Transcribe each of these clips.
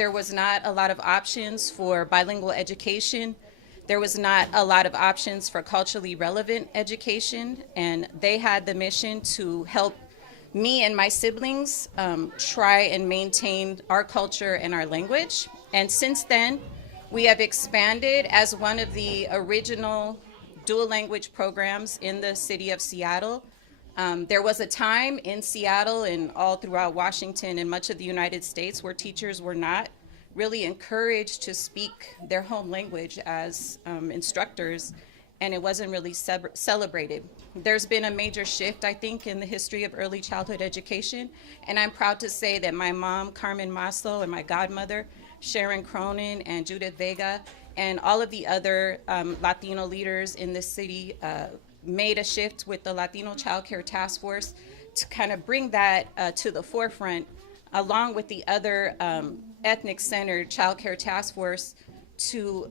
there was not a lot of options for bilingual education. There was not a lot of options for culturally relevant education, and they had the mission to help me and my siblings try and maintain our culture and our language. And since then, we have expanded as one of the original dual language programs in the city of Seattle. There was a time in Seattle and all throughout Washington and much of the United States where teachers were not really encouraged to speak their home language as instructors, and it wasn't really celebrated. There's been a major shift, I think, in the history of early childhood education, and I'm proud to say that my mom, Carmen Maslow, and my godmother, Sharon Cronin and Judith Vega, and all of the other Latino leaders in this city made a shift with the Latino Child Care Task Force to kind of bring that to the forefront, along with the other ethnic-centered child care task force, to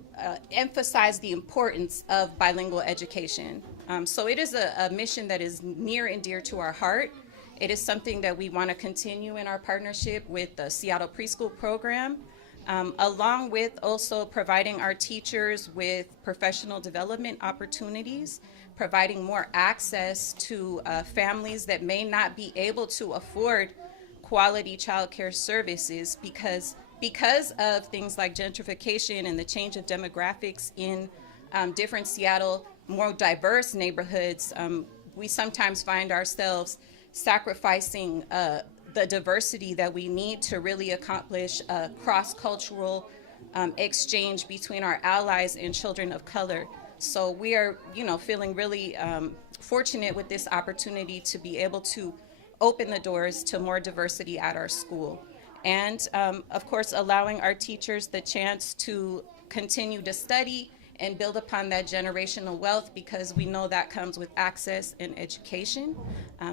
emphasize the importance of bilingual education. So it is a mission that is near and dear to our heart. It is something that we want to continue in our partnership with the Seattle Preschool Program, along with also providing our teachers with professional development opportunities, providing more access to families that may not be able to afford quality child care services because of things like gentrification and the change of demographics in different Seattle, more diverse neighborhoods. We sometimes find ourselves sacrificing the diversity that we need to really accomplish a cross-cultural exchange between our allies and children of color. So we are, feeling really fortunate with this opportunity to be able to open the doors to more diversity at our school. And of course, allowing our teachers the chance to continue to study and build upon that generational wealth, because we know that comes with access and education.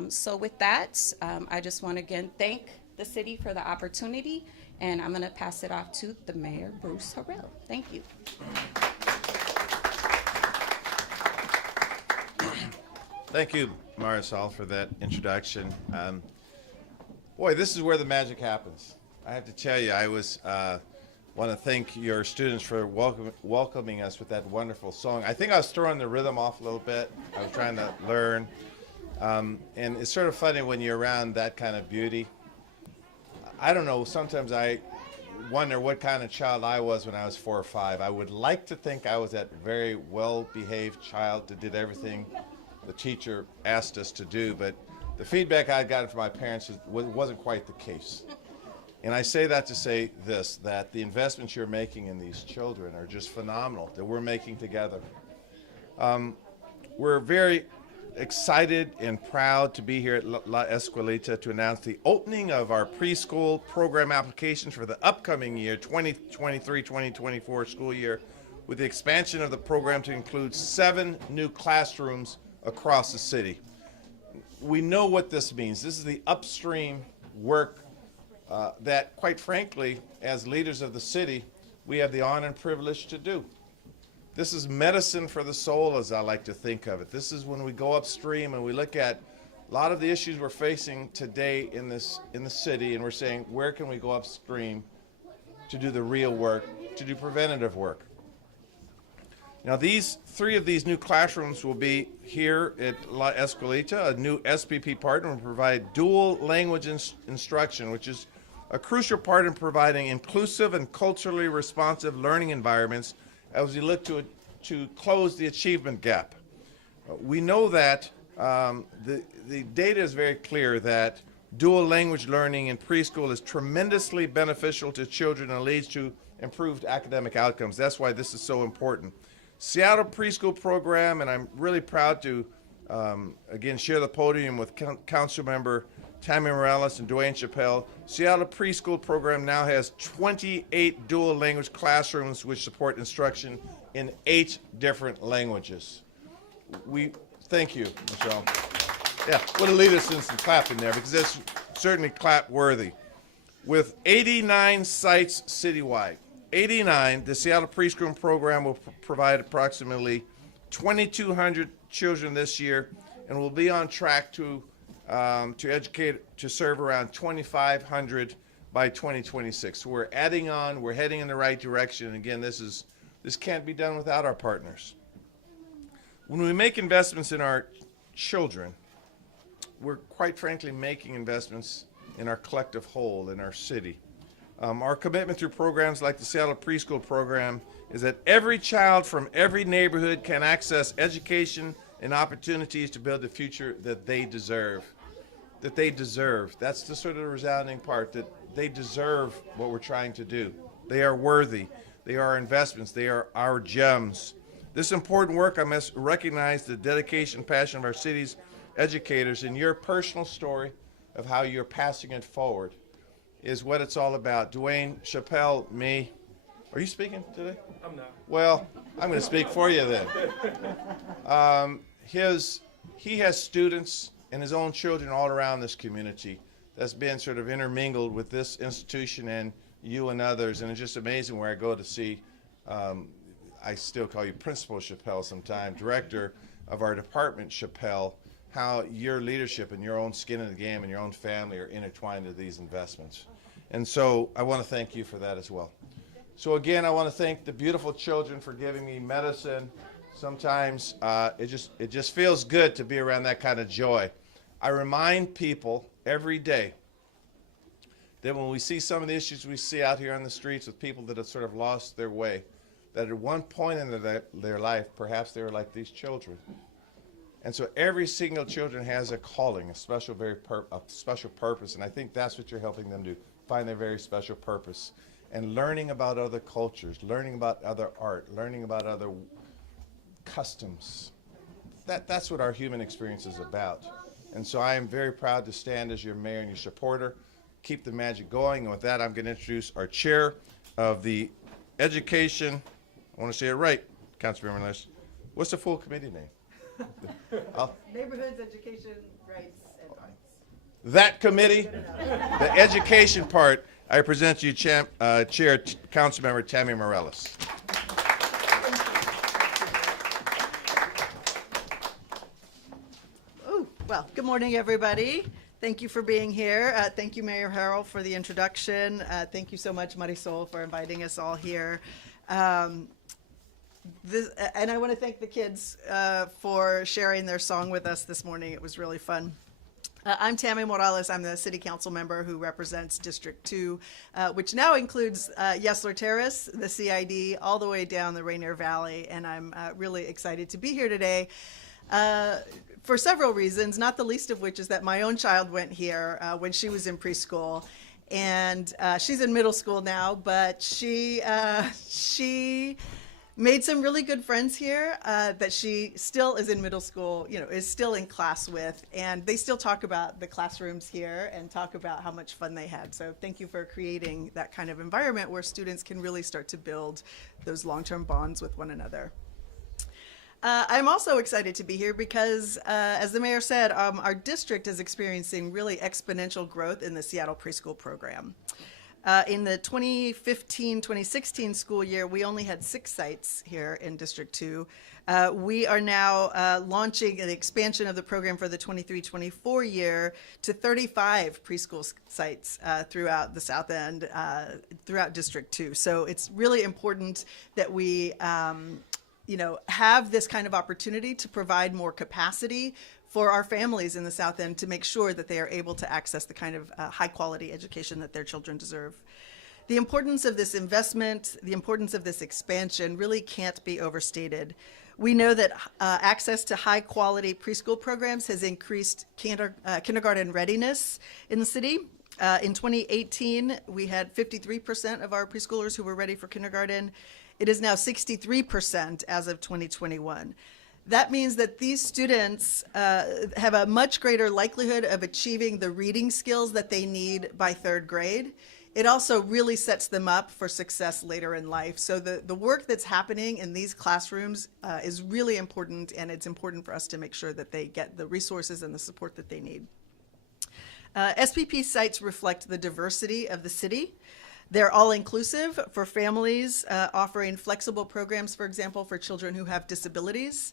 So with that, I just want to again thank the city for the opportunity, and I'm going to pass it off to the Mayor, Bruce Harrell. Thank you. Thank you, Marisol, for that introduction. Boy, this is where the magic happens. I have to tell you, I want to thank your students for welcoming us with that wonderful song. I think I was throwing the rhythm off a little bit. I was trying to learn. And it's sort of funny when you're around that kind of beauty. I don't know, sometimes I wonder what kind of child I was when I was 4 or 5. I would like to think I was that very well-behaved child that did everything the teacher asked us to do, but the feedback I got from my parents wasn't quite the case. And I say that to say this, that the investments you're making in these children are just phenomenal, that we're making together. We're very excited and proud to be here at La Escuelita to announce the opening of our preschool program applications for the upcoming year, 2023-2024 school year, with the expansion of the program to include 7 new classrooms across the city. We know what this means. This is the upstream work that, quite frankly, as leaders of the city, we have the honor and privilege to do. This is medicine for the soul, as I like to think of it. This is when we go upstream and we look at a lot of the issues we're facing today in the city, and we're saying, where can we go upstream to do the real work, to do preventative work? Now, 3 of these new classrooms will be here at La Escuelita. A new SPP partner will provide dual language instruction, which is a crucial part in providing inclusive and culturally responsive learning environments as we look to close the achievement gap. We know that the data is very clear that dual language learning in preschool is tremendously beneficial to children and leads to improved academic outcomes. That's why this is so important. Seattle Preschool Program, and I'm really proud to, again, share the podium with Councilmember Tammy Morales and Dwayne Chappelle. Seattle Preschool Program now has 28 dual language classrooms which support instruction in 8 different languages. We thank you, Michelle. Yeah, would have lead us in some clapping there, because that's certainly clap worthy. With 89 sites citywide, 89, the Seattle Preschool Program will provide approximately 2,200 children this year, and will be on track to educate, to serve around 2,500 by 2026. So we're adding on, we're heading in the right direction. And again, this can't be done without our partners. When we make investments in our children, we're quite frankly making investments in our collective whole, in our city. Our commitment through programs like the Seattle Preschool Program is that every child from every neighborhood can access education and opportunities to build the future that they deserve. That they deserve. That's the sort of resounding part, that they deserve what we're trying to do. They are worthy. They are investments. They are our gems. This important work, I must recognize the dedication and passion of our city's educators, and your personal story of how you're passing it forward is what it's all about. Dwayne, Chappelle, me. Are you speaking today? I'm not. Well, I'm going to speak for you then. He has students and his own children all around this community that's been sort of intermingled with this institution and you and others, and it's just amazing where I go to see, I still call you Principal Chappelle sometimes, Director of our department, Chappelle, how your leadership and your own skin in the game and your own family are intertwined with these investments. And so I want to thank you for that as well. So again, I want to thank the beautiful children for giving me medicine. Sometimes it just feels good to be around that kind of joy. I remind people every day that when we see some of the issues we see out here on the streets with people that have sort of lost their way, that at one point in their life, perhaps they were like these children. And so every single children has a calling, a special, special purpose, and I think that's what you're helping them do, find their very special purpose. And learning about other cultures, learning about other art, learning about other customs. That's what our human experience is about. And so I am very proud to stand as your mayor and your supporter. Keep the magic going. And with that, I'm going to introduce our chair of the education, I want to say it right, Councilmember Lewis. What's the full committee name? Neighborhoods, education, rights, and arts. That committee, the education part, I present to you Chair Councilmember Tammy Morales. Oh, well, good morning, everybody. Thank you for being here. Thank you, Mayor Harrell, for the introduction. Thank you so much, Marisol, for inviting us all here. And I want to thank the kids for sharing their song with us this morning. It was really fun. I'm Tammy Morales. I'm the city council member who represents District 2, which now includes Yesler Terrace, the CID, all the way down the Rainier Valley. And I'm really excited to be here today for several reasons, not the least of which is that my own child went here when she was in preschool. And she's in middle school now, but she made some really good friends here that she still is in middle school, is still in class with, and they still talk about the classrooms here and talk about how much fun they had. So thank you for creating that kind of environment where students can really start to build those long-term bonds with one another. I'm also excited to be here because, as the mayor said, our district is experiencing really exponential growth in the Seattle Preschool Program. In the 2015-2016 school year, we only had 6 sites here in District 2. We are now launching an expansion of the program for the 23-24 year to 35 preschool sites throughout the South End, throughout District 2. So it's really important that we have this kind of opportunity to provide more capacity for our families in the South End to make sure that they are able to access the kind of high quality education that their children deserve. The importance of this investment, the importance of this expansion really can't be overstated. We know that access to high quality preschool programs has increased kindergarten readiness in the city. In 2018, we had 53% of our preschoolers who were ready for kindergarten. It is now 63% as of 2021. That means that these students have a much greater likelihood of achieving the reading skills that they need by 3rd grade. It also really sets them up for success later in life. So the work that's happening in these classrooms is really important, and it's important for us to make sure that they get the resources and the support that they need. SPP sites reflect the diversity of the city. They're all-inclusive for families, offering flexible programs, for example, for children who have disabilities.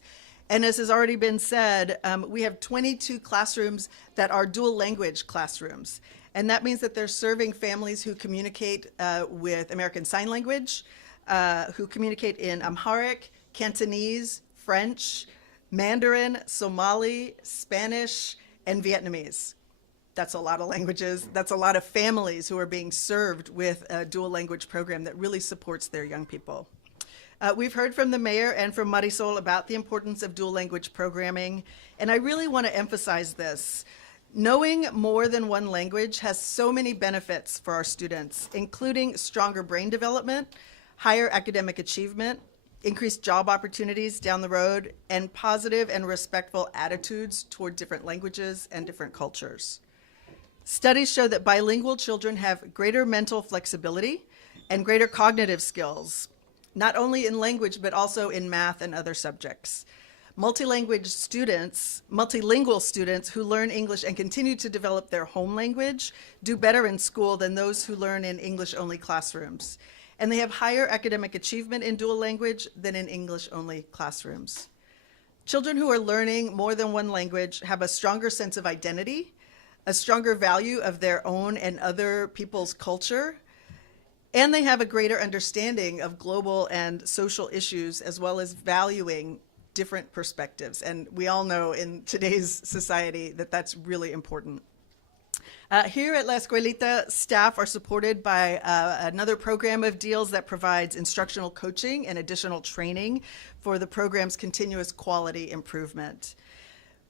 And as has already been said, we have 22 classrooms that are dual language classrooms. And that means that they're serving families who communicate with American Sign Language, who communicate in Amharic, Cantonese, French, Mandarin, Somali, Spanish, and Vietnamese. That's a lot of languages. That's a lot of families who are being served with a dual language program that really supports their young people. We've heard from the mayor and from Marisol about the importance of dual language programming, and I really want to emphasize this. Knowing more than one language has so many benefits for our students, including stronger brain development, higher academic achievement, increased job opportunities down the road, and positive and respectful attitudes toward different languages and different cultures. Studies show that bilingual children have greater mental flexibility and greater cognitive skills, not only in language, but also in math and other subjects. Multilingual students who learn English and continue to develop their home language do better in school than those who learn in English-only classrooms. And they have higher academic achievement in dual language than in English-only classrooms. Children who are learning more than one language have a stronger sense of identity, a stronger value of their own and other people's culture, and they have a greater understanding of global and social issues, as well as valuing different perspectives. And we all know in today's society that that's really important. Here at La Escuelita, staff are supported by another program of deals that provides instructional coaching and additional training for the program's continuous quality improvement.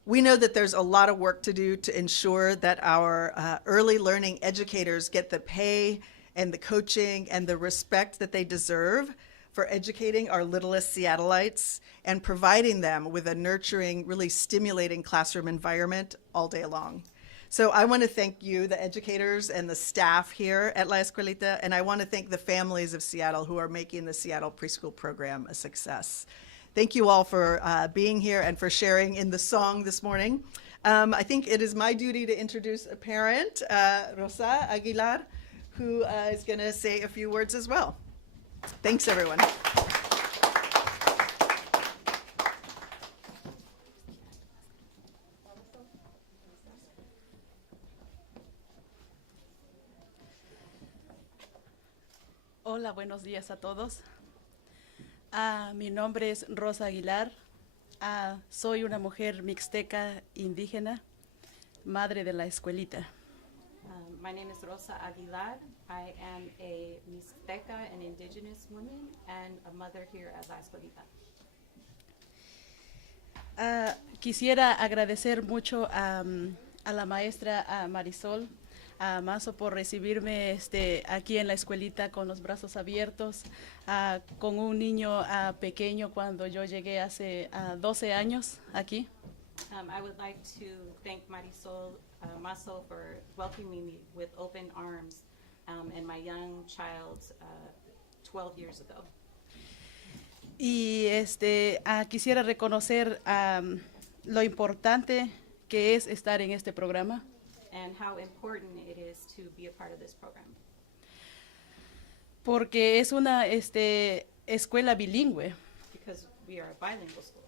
We know that there's a lot of work to do to ensure that our early learning educators get the pay and the coaching and the respect that they deserve for educating our littlest Seattleites and providing them with a nurturing, really stimulating classroom environment all day long. So I want to thank you, the educators and the staff here at La Escuelita, and I want to thank the families of Seattle who are making the Seattle Preschool Program a success. Thank you all for being here and for sharing in the song this morning. I think it is my duty to introduce a parent, Rosa Aguilar, who is going to say a few words as well. Thanks, everyone. Hola, buenos días a todos. Mi nombre es Rosa Aguilar. Soy una mujer mixteca indígena, madre de la escuelita. My name is Rosa Aguilar. I am a Mixteca, an indigenous woman, and a mother here at La Escuelita. Quisiera agradecer mucho a la maestra Marisol Mazo por recibirme aquí en la escuelita con los brazos abiertos, con un niño pequeño cuando yo llegué hace 12 años aquí. I would like to thank Marisol Mazo for welcoming me with open arms and my young child 12 years ago. Y quisiera reconocer lo importante que es estar en este programa. And how important it is to be a part of this program. Porque es una escuela bilingüe. Because we are a bilingual school.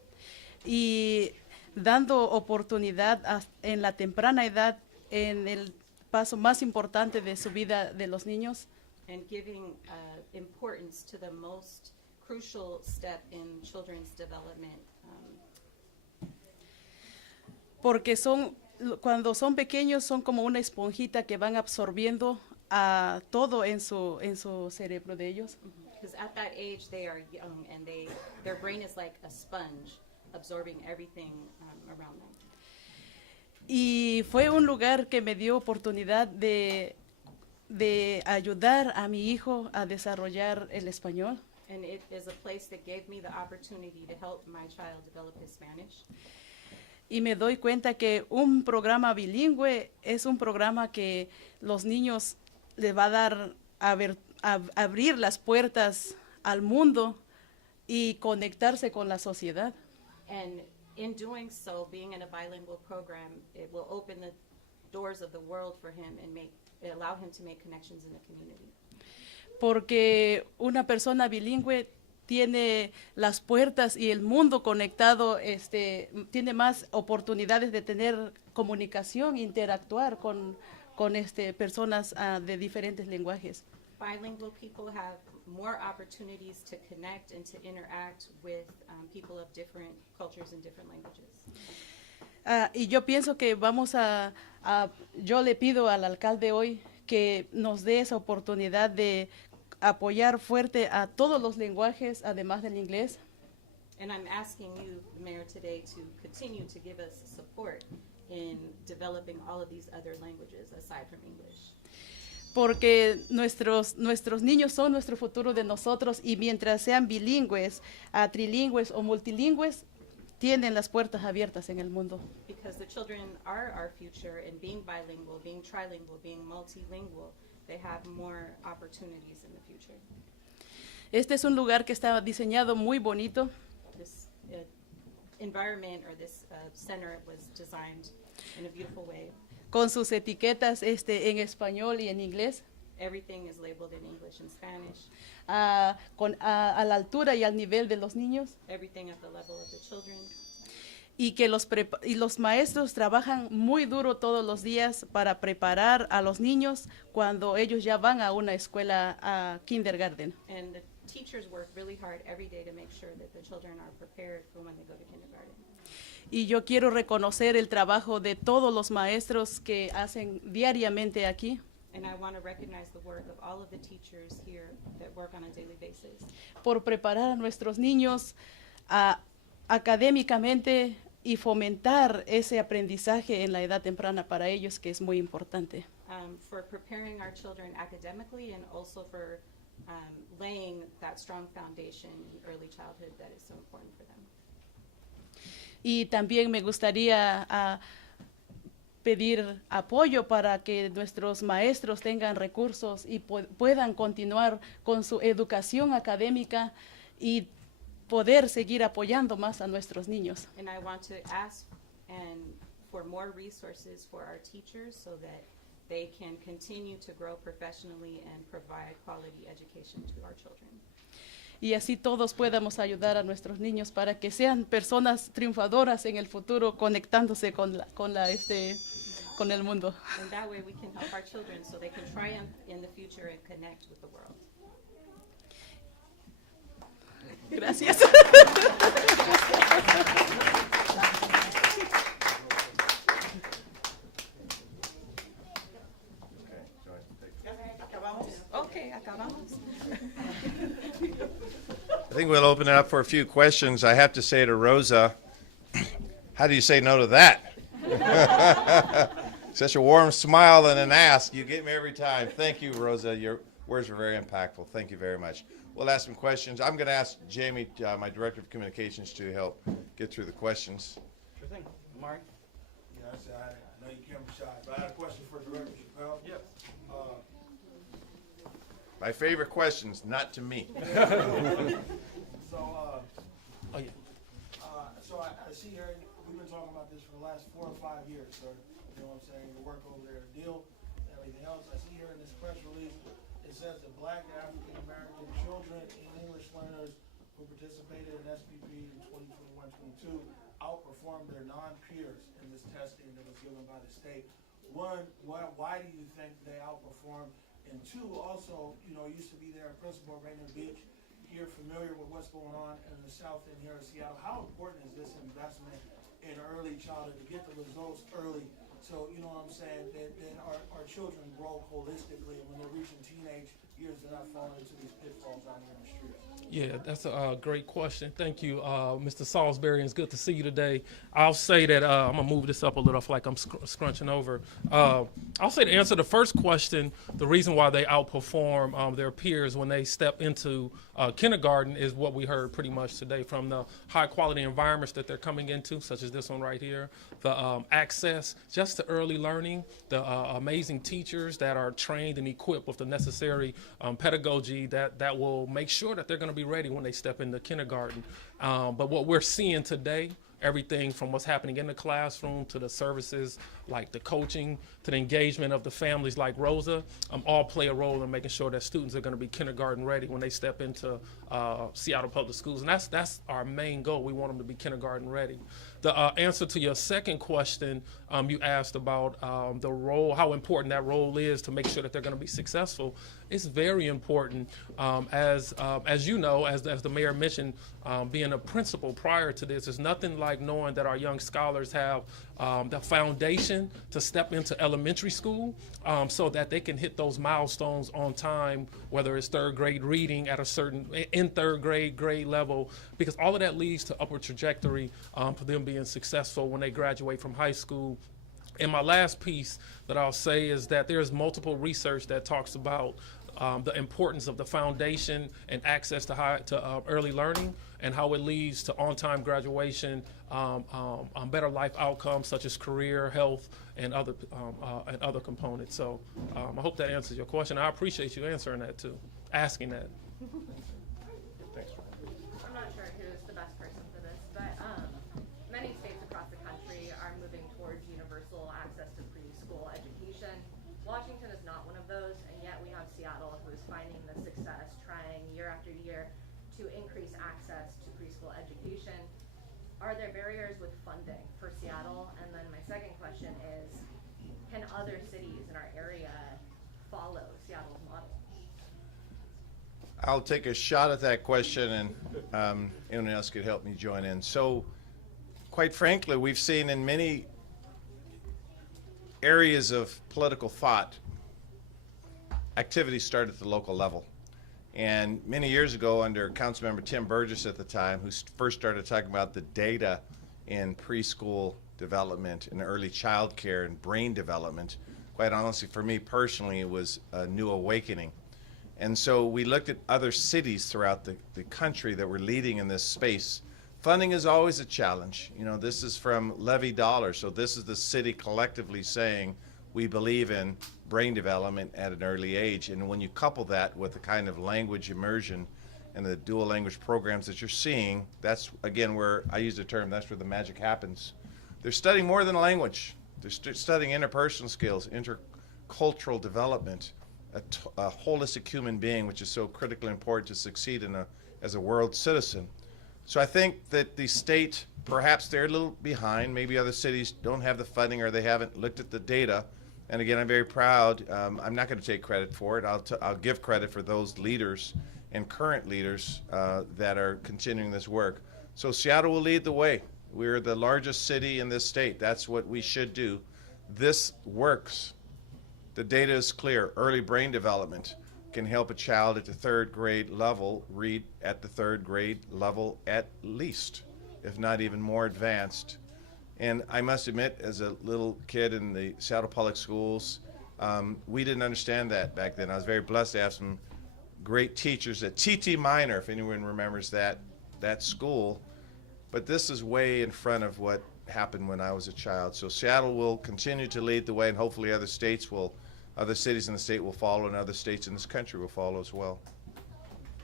Y dando oportunidad en la temprana edad, en el paso más importante de su vida de los niños. And giving importance to the most crucial step in children's development. Porque cuando son pequeños son como una esponjita que van absorbiendo todo en su cerebro de ellos. Because at that age they are young and their brain is like a sponge absorbing everything around them. Y fue un lugar que me dio oportunidad de ayudar a mi hijo a desarrollar el español. And it is a place that gave me the opportunity to help my child develop his Spanish. Y me doy cuenta que un programa bilingüe es un programa que los niños les va a dar abrir las puertas al mundo y conectarse con la sociedad. And in doing so, being in a bilingual program, it will open the doors of the world for him and allow him to make connections in the community. Porque una persona bilingüe tiene las puertas y el mundo conectado, tiene más oportunidades de tener comunicación, interactuar con con personas de diferentes lenguajes. Bilingual people have more opportunities to connect and to interact with people of different cultures and different languages. Y yo pienso que yo le pido al alcalde hoy que nos dé esa oportunidad de apoyar fuerte a todos los lenguajes, además del inglés. And I'm asking you, Mayor, today to continue to give us support in developing all of these other languages aside from English. Porque nuestros niños son nuestro futuro de nosotros y mientras sean bilingües, trilingües o multilingües, tienen las puertas abiertas en el mundo. Because the children are our future, and being bilingual, being trilingual, being multilingual, they have more opportunities in the future. Este es un lugar que está diseñado muy bonito. This environment or this center was designed in a beautiful way. Con sus etiquetas en español y en inglés, Everything is labeled in English and Spanish. a la altura y al nivel de los niños, Everything at the level of the children. y que los maestros trabajan muy duro todos los días para preparar a los niños cuando ellos ya van a una escuela kindergarten. And the teachers work really hard every day to make sure that the children are prepared for when they go to kindergarten. Y yo quiero reconocer el trabajo de todos los maestros que hacen diariamente aquí, And I want to recognize the work of all of the teachers here that work on a daily basis por preparar a nuestros niños académicamente y fomentar ese aprendizaje en la edad temprana para ellos, que es muy importante. for preparing our children academically and also for laying that strong foundation in early childhood that is so important for them. Y también me gustaría pedir apoyo para que nuestros maestros tengan recursos y puedan continuar con su educación académica y poder seguir apoyando más a nuestros niños. And I want to ask for more resources for our teachers so that they can continue to grow professionally and provide quality education to our children. Y así todos podamos ayudar a nuestros niños para que sean personas triunfadoras en el futuro, conectándose con el mundo. And that way we can help our children so they can triumph in the future and connect with the world. Gracias. Okay, acabamos. I think we'll open it up for a few questions. I have to say to Rosa, how do you say no to that? Such a warm smile and an ask. You get me every time. Thank you, Rosa. Your words were very impactful. Thank you very much. We'll ask some questions. I'm going to ask Jamie, my Director of Communications, to help get through the questions. Sure thing. Mark? Yeah, I know you camera shy, but I had a question for Director Chappelle. Yes. My favorite questions, not to me. So, Oh, yeah. I see here, we've been talking about this for the last 4 or 5 years, sir. You know what I'm saying? The work over there, the deal, everything else. I see here in this press release, it says that Black and African American children and English learners who participated in SPP in 2021-22 outperformed their non-peers in this testing that was given by the state. One, why do you think they outperformed? And two, also, you know, used to be there in Principal, Rainier Beach. You're familiar with what's going on in the South End here in Seattle. How important is this investment in early childhood to get the results early? So, you know what I'm saying, that our children grow holistically, and when they're reaching teenage years, they're not falling into these pitfalls out here in the streets. Yeah, that's a great question. Thank you, Mr. Salisbury, and it's good to see you today. I'll say that I'm going to move this up a little. I feel like I'm scrunching over. I'll say to answer the first question, the reason why they outperform their peers when they step into kindergarten is what we heard pretty much today from the high-quality environments that they're coming into, such as this one right here, the access just to early learning, the amazing teachers that are trained and equipped with the necessary pedagogy that will make sure that they're going to be ready when they step into kindergarten. But what we're seeing today everything from what's happening in the classroom to the services like the coaching to the engagement of the families like Rosa, all play a role in making sure that students are going to be kindergarten ready when they step into Seattle Public Schools. And that's our main goal. We want them to be kindergarten ready. The answer to your second question, you asked about the role, how important that role is to make sure that they're going to be successful. It's very important. As you know, as the mayor mentioned, being a principal prior to this, there's nothing like knowing that our young scholars have the foundation to step into elementary school so that they can hit those milestones on time, whether it's third grade reading at a certain, in third grade level, because all of that leads to upward trajectory for them being successful when they graduate from high school. And my last piece that I'll say is that there's multiple research that talks about the importance of the foundation and access to early learning and how it leads to on-time graduation, better life outcomes such as career, health, and other components. So I hope that answers your question. I appreciate you answering that too, asking that. Thanks. I'm not sure who's the best person for this, but many states across the country are moving towards universal access to preschool education. Washington is not one of those, and yet we have Seattle, who is finding the success, trying year after year to increase access to preschool education. Are there barriers with funding for Seattle? And then my second question is, can other cities in our area follow Seattle's model? I'll take a shot at that question, and anyone else could help me join in. So, quite frankly, we've seen in many areas of political thought, activities start at the local level. And many years ago, under Councilmember Tim Burgess at the time, who first started talking about the data in preschool development and early child care and brain development, quite honestly, for me personally, it was a new awakening. And so we looked at other cities throughout the country that were leading in this space. Funding is always a challenge. You know, this is from levy dollars, so this is the city collectively saying we believe in brain development at an early age. And when you couple that with the kind of language immersion and the dual language programs that you're seeing, that's, again, where I use the term, that's where the magic happens. They're studying more than language. They're studying interpersonal skills, intercultural development, a holistic human being, which is so critically important to succeed as a world citizen. So I think that the state, perhaps they're a little behind. Maybe other cities don't have the funding or they haven't looked at the data. And again, I'm very proud. I'm not going to take credit for it. I'll give credit for those leaders and current leaders that are continuing this work. So Seattle will lead the way. We're the largest city in this state. That's what we should do. This works. The data is clear. Early brain development can help a child at the third grade level read at the third grade level at least, if not even more advanced. And I must admit, as a little kid in the Seattle Public Schools, we didn't understand that back then. I was very blessed to have some great teachers at TT Minor, if anyone remembers that school. But this is way in front of what happened when I was a child. So Seattle will continue to lead the way, and hopefully other cities in the state will follow, and other states in this country will follow as well.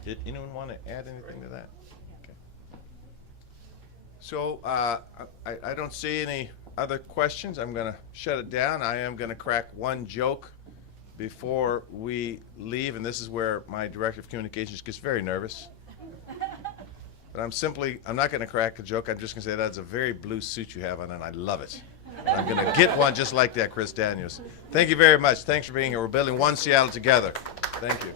Did anyone want to add anything to that? Okay. So I don't see any other questions. I'm going to shut it down. I am going to crack one joke before we leave, and this is where my director of communications gets very nervous. But I'm not going to crack a joke. I'm just going to say that's a very blue suit you have on, and I love it. I'm going to get one just like that, Chris Daniels. Thank you very much. Thanks for being here. We're building one Seattle together. Thank you.